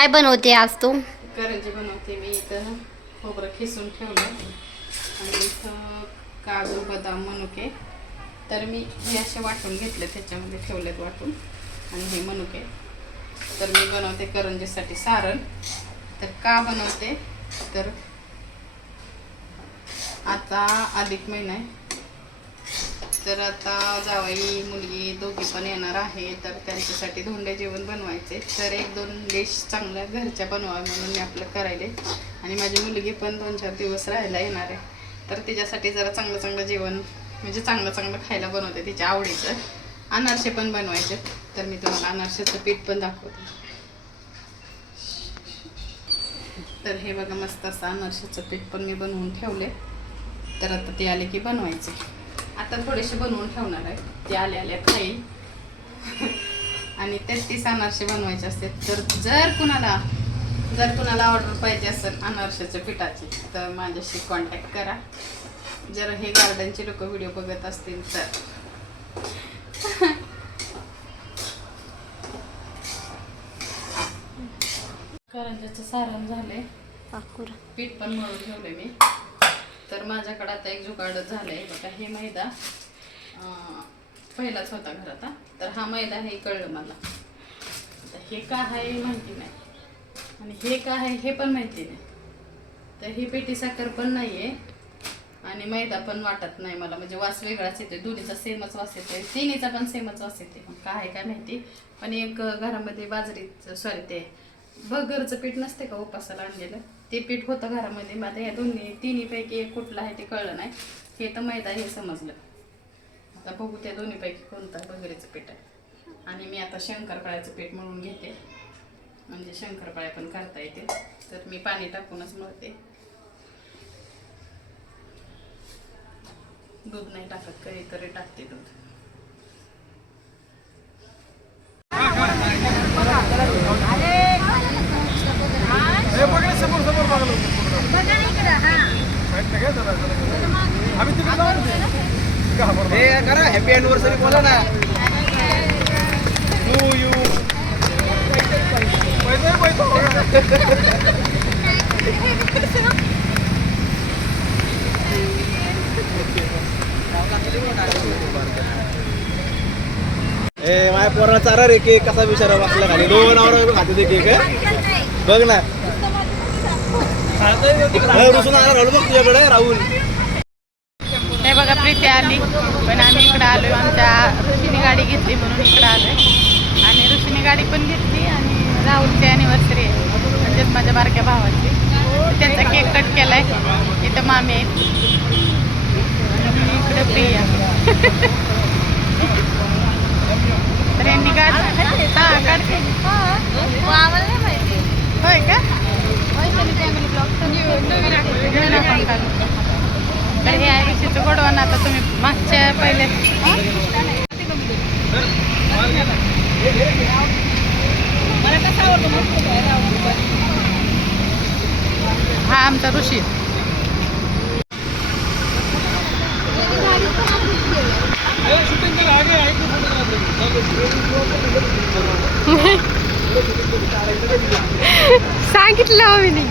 काय बनवते आज तू? करंजी बनवते मी. इथं खोबरं खिसून ठेवलं आणि इथं काजू बदाम मनुके तर मी हे असे वाटून घेतले, त्याच्यामध्ये ठेवलेत वाटून. आणि हे मनुके तर मी बनवते करंजीसाठी सारण. तर का बनवते तर आता अधिक महिना आहे, तर आता जावई मुलगी दोघी पण येणार आहे, तर त्यांच्यासाठी धोंडे जेवण बनवायचे. तर 1-2 डिश चांगल्या घरच्या बनवाव्या म्हणून मी आपलं करायले. आणि माझी मुलगी पण 2-4 दिवस राहायला येणार आहे, तर तिच्यासाठी जरा चांगलं जेवण म्हणजे चांगलं खायला बनवते, तिच्या आवडीचं. अनारसे पण बनवायचे, तर मी तुम्हाला अनारशाचं पीठ पण दाखवते. तर हे बघा, मस्त असं अनारशाचं पीठ पण मी बनवून ठेवले. तर आता ते आले की बनवायचे. आता थोडेसे बनवून ठेवणार आहे, ते आल्या खाईल. आणि 33 अनारसे बनवायचे असते. तर जर कुणाला ऑर्डर पाहिजे असेल अनारशाच्या पिठाची तर माझ्याशी कॉन्टॅक्ट करा. जर हे गार्डनचे लोक व्हिडिओ बघत असतील तर. करंजाचं सारण झालंय, पीठ पण मळून ठेवलंय मी. तर माझ्याकडे आता एक जुगाड झालंय बघा. हे मैदा पहिलाच होता घरात, तर हा मैदा हे कळलं मला. तर हे का आहे माहिती नाही, आणि हे का आहे हे पण माहिती नाही. तर ही पेटी साखर पण नाहीये आणि मैदा पण वाटत नाही मला, म्हणजे वास वेगळाच येतोय. दोन्हीचा सेमच वास येतोय, तिन्हीचा पण सेमच वास येते. काय आहे काय माहिती. पण एक घरामध्ये बाजरीचं ते भगरचं पीठ नसते का उपासाला आणलेलं, ते पीठ होतं घरामध्ये. मग आता या तिन्हीपैकी एक कुठलं आहे ते कळलं नाही. हे तर मैदा हे समजलं. आता बघू त्या दोन्हीपैकी कोणतं भगरीचं पीठ आहे. आणि मी आता शंकरपाळ्याचं पीठ मळून घेते, म्हणजे शंकरपाळ्या पण करता येते. तर मी पाणी टाकूनच मळते, दूध नाही टाकत, कधीतरी टाकते दूध. हॅपी अॅनिव्हर्सरी बोला ना. माझ्या पोराला चारा रे केक कसा विचारा वाचला खाली 2 आवर खाते ते केक. बघ ना, रुसून आला राहुल, बघ तुझ्याकडे राहुल. हे बघा, प्रीती आली, पण आम्ही इकडं आलोय. आमच्या ऋषीने गाडी घेतली म्हणून इकडं आलोय. आणि ऋषीने गाडी पण घेतली आणि राहुलची अॅनिव्हर्सरी आहे, म्हणजेच माझ्या बारक्या भावाची. त्यांचा केक कट केलाय. इथं मामी आहेत, इकडं प्रिया. तर यांनी गाडी काढते. होय का? तर हे आहे ऋषीचं गोडवण. आता तुम्ही मागच्या पहिले हा आमचा ऋषी. सांगितलं मी.